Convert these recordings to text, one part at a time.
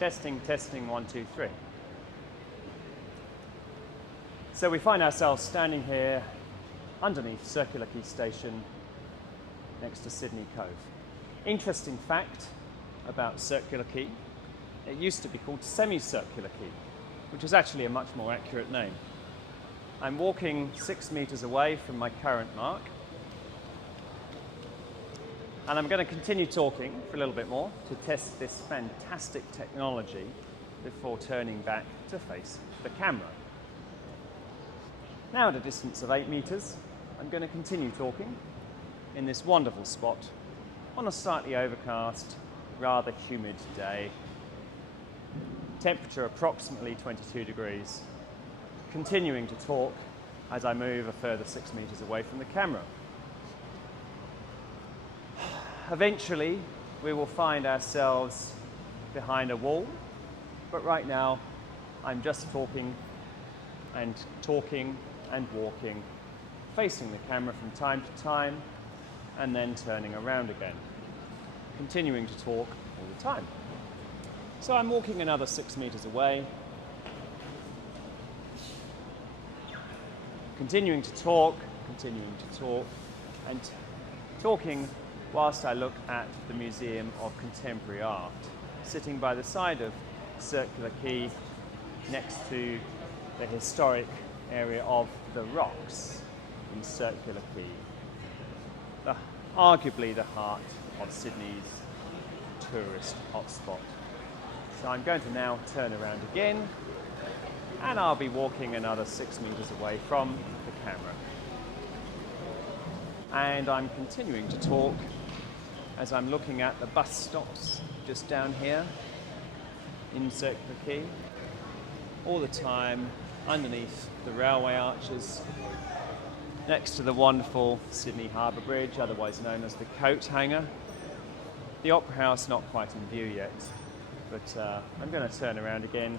Testing, testing, 1, 2, 3. So we find ourselves standing here underneath Circular Quay Station next to Sydney Cove. Interesting fact about Circular Quay, it used to be called Semicircular Quay, which is actually a much more accurate name. I'm walking 6 meters away from my current mark, and I'm going to continue talking for a little bit more to test this fantastic technology before turning back to face the camera. Now at a distance of 8 meters, I'm going to continue talking in this wonderful spot on a slightly overcast, rather humid day. Temperature approximately 22 degrees. Continuing to talk as I move a further 6 meters away from the camera. Eventually, we will find ourselves behind a wall, but right now, I'm just talking and walking, facing the camera from time to time, and then turning around again, continuing to talk all the time. So I'm walking another 6 meters away, continuing to talk, and talking whilst I look at the Museum of Contemporary Art, sitting by the side of Circular Quay next to the historic area of the Rocks in Circular Quay, arguably the heart of Sydney's tourist hotspot. So I'm going to now turn around again, and I'll be walking another 6 meters away from the camera. And I'm continuing to talk as I'm looking at the bus stops just down here in Circular Quay, all the time underneath the railway arches, next to the wonderful Sydney Harbour Bridge, otherwise known as the Coat Hanger. The Opera House not quite in view yet, but I'm going to turn around again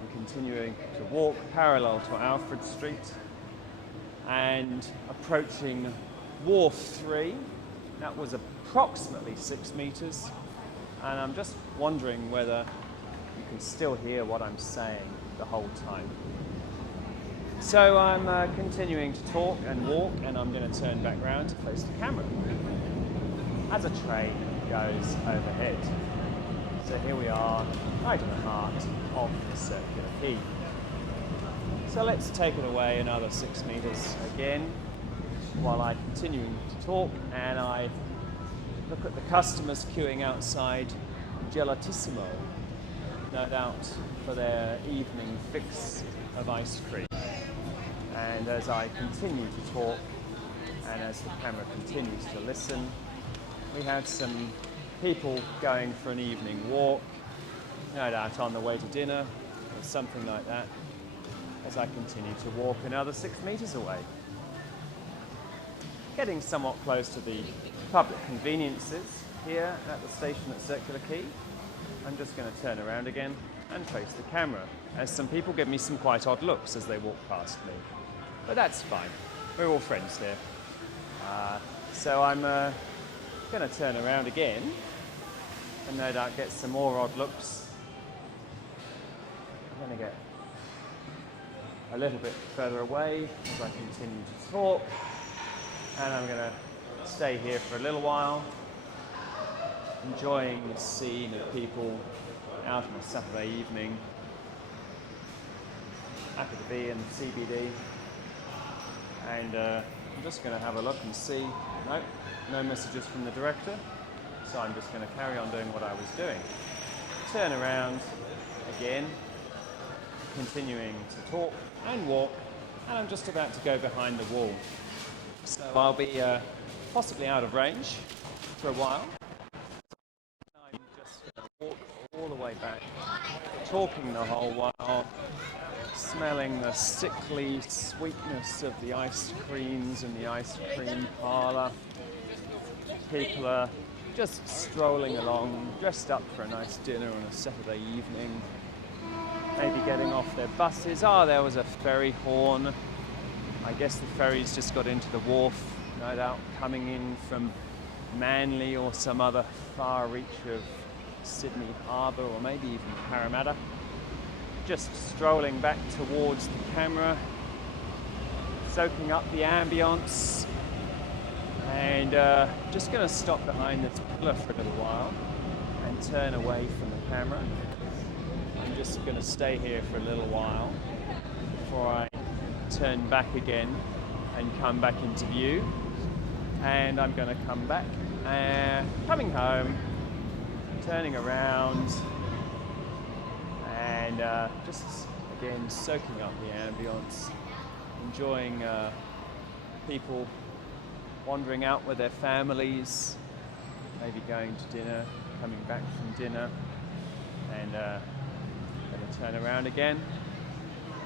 and continuing to walk parallel to Alfred Street and approaching Wharf 3. That was approximately 6 meters, and I'm just wondering whether you can still hear what I'm saying the whole time. So I'm continuing to talk and walk, and I'm going to turn back round to face the camera as a train goes overhead. So here we are, right in the heart of the Circular Quay. So let's take it away another 6 meters again, while I continue to talk and I look at the customers queuing outside Gelatissimo, no doubt for their evening fix of ice cream. And as I continue to talk and as the camera continues to listen, we have some people going for an evening walk, no doubt on the way to dinner or something like that, as I continue to walk another 6 meters away. Getting somewhat close to the public conveniences here at the station at Circular Quay, I'm just going to turn around again and face the camera, as some people give me some quite odd looks as they walk past me. But that's fine, we're all friends here. So I'm going to turn around again and no doubt get some more odd looks. I'm going to get a little bit further away as I continue to talk, and I'm going to stay here for a little while, enjoying the scene of people out on a Saturday evening. Happy to be in the CBD, and I'm just going to have a look and see. No messages from the director, so I'm just going to carry on doing what I was doing. Turn around again, continuing to talk and walk, and I'm just about to go behind the wall. So I'll be possibly out of range for a while. I'm just going to walk all the way back, talking the whole while, smelling the sickly sweetness of the ice creams in the ice cream parlour. People are just strolling along, dressed up for a nice dinner on a Saturday evening, maybe getting off their buses. There was a ferry horn. I guess the ferry's just got into the wharf, no doubt coming in from Manly or some other far reach of Sydney Harbour, or maybe even Parramatta. Just strolling back towards the camera, soaking up the ambience, and just going to stop behind this pillar for a little while and turn away from the camera. I'm just going to stay here for a little while before I turn back again and come back into view. And I'm going to come back, coming home, turning around, and just again soaking up the ambience, enjoying people wandering out with their families, maybe going to dinner, coming back from dinner, and going to turn around again,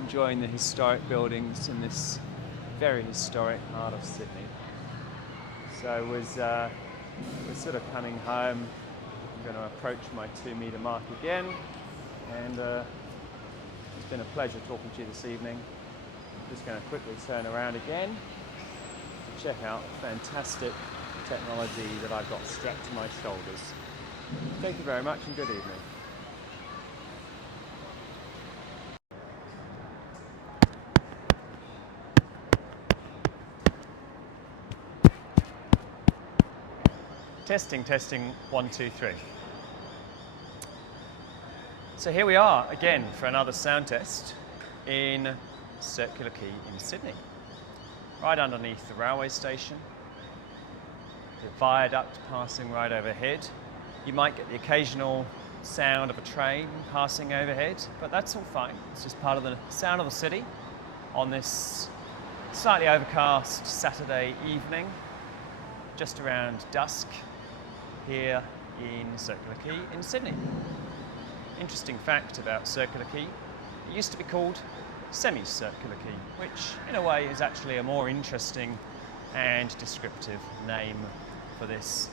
enjoying the historic buildings in this very historic heart of Sydney. So we're sort of coming home. I'm going to approach my 2-metre mark again, and it's been a pleasure talking to you this evening. I'm just going to quickly turn around again to check out the fantastic technology that I've got strapped to my shoulders. Thank you very much and good evening. Testing, 1, 2, 3. So here we are again for another sound test in Circular Quay in Sydney. Right underneath the railway station, the viaduct passing right overhead. You might get the occasional sound of a train passing overhead, but that's all fine. It's just part of the sound of the city on this slightly overcast Saturday evening, just around dusk, here in Circular Quay in Sydney. Interesting fact about Circular Quay, it used to be called Semi-Circular Quay, which in a way is actually a more interesting and descriptive name for this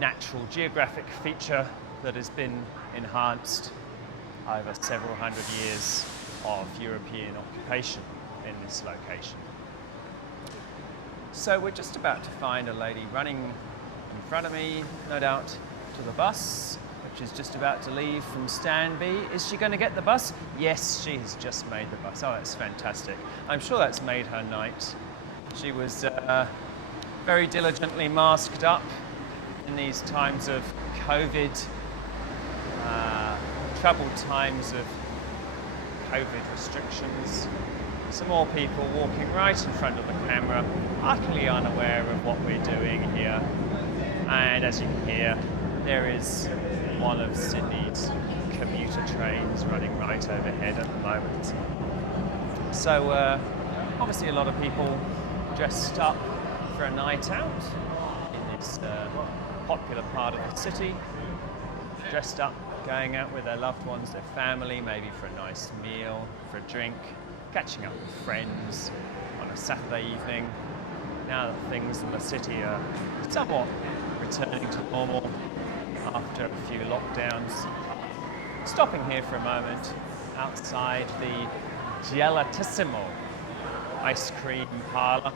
natural geographic feature that has been enhanced over several hundred years of European occupation in this location. So we're just about to find a lady running in front of me, no doubt to the bus, which is just about to leave from Stanby. Is she going to get the bus? Yes, she has just made the bus. Oh, that's fantastic. I'm sure that's made her night. She was very diligently masked up in these times of COVID, troubled times of COVID restrictions. Some more people walking right in front of the camera, utterly unaware of what we're doing here. And as you can hear, there is one of Sydney's commuter trains running right overhead at the moment. So obviously a lot of people dressed up for a night out in this popular part of the city, dressed up, going out with their loved ones, their family, maybe for a nice meal, for a drink, catching up with friends on a Saturday evening. Now that things in the city are somewhat returning to normal after a few lockdowns. Stopping here for a moment outside the Gelatissimo ice cream parlour,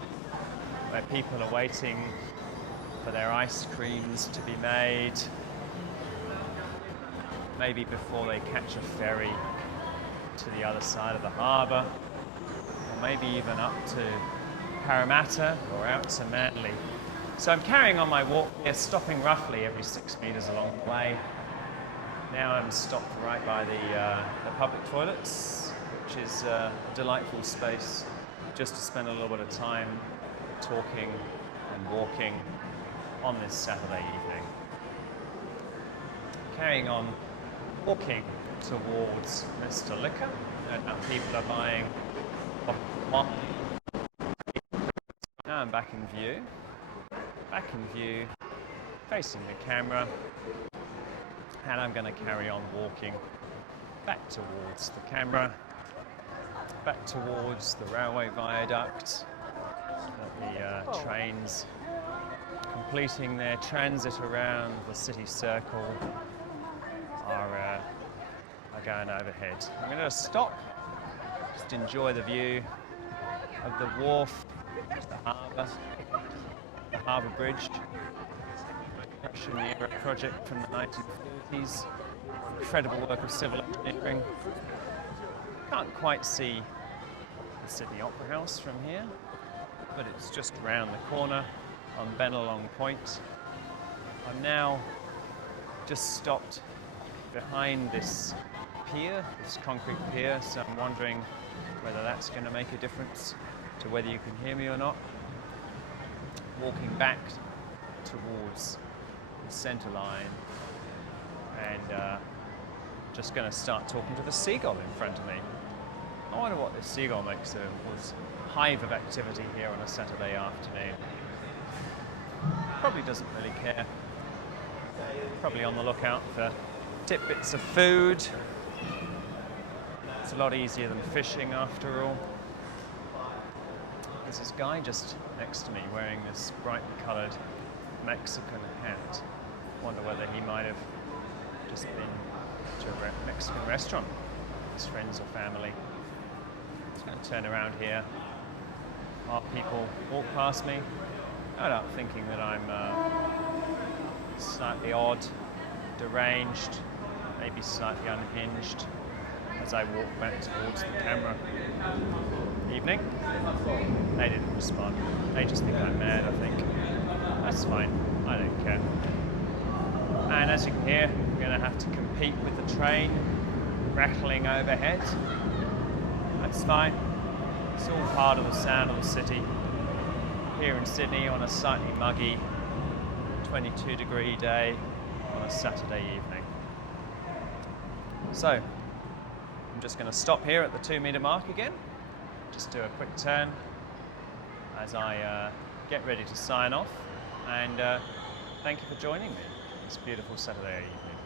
where people are waiting for their ice creams to be made, maybe before they catch a ferry to the other side of the harbour, or maybe even up to Parramatta or out to Manly. So I'm carrying on my walk here, stopping roughly every 6 metres along the way. Now I'm stopped right by the public toilets, which is a delightful space just to spend a little bit of time talking and walking on this Saturday evening. Carrying on walking towards Mr. Liquor, and people are buying wine. Now I'm back in view, facing the camera, and I'm going to carry on walking back towards the camera, back towards the railway viaduct, the trains completing their transit around the city circle are going overhead. I'm going to stop, just enjoy the view of the wharf, the harbour bridge, Russian era project from the 1940s. These incredible work of civil engineering. Can't quite see the Sydney Opera House from here, but it's just round the corner on Bennelong Point. I'm now just stopped behind this pier, this concrete pier, so I'm wondering whether that's going to make a difference to whether you can hear me or not. Walking back towards the centre line and just going to start talking to the seagull in front of me. I wonder what this seagull makes of this hive of activity here on a Saturday afternoon. Probably doesn't really care. Probably on the lookout for tidbits of food. It's a lot easier than fishing after all. There's this guy just next to me wearing this brightly coloured Mexican hat. Wonder whether he might have just been to a Mexican restaurant with his friends or family. Just going to turn around here. Our people walk past me, no doubt thinking that I'm slightly odd, deranged, maybe slightly unhinged as I walk back towards the camera. Evening. They didn't respond. They just think I'm mad, I think. That's fine. I don't care. And as you can hear, we're going to have to compete with the train rattling overhead. That's fine. It's all part of the sound of the city. Here in Sydney on a slightly muggy 22-degree day on a Saturday evening. So, I'm just going to stop here at the 2-metre mark again. Just do a quick turn as I get ready to sign off, and thank you for joining me this beautiful Saturday evening.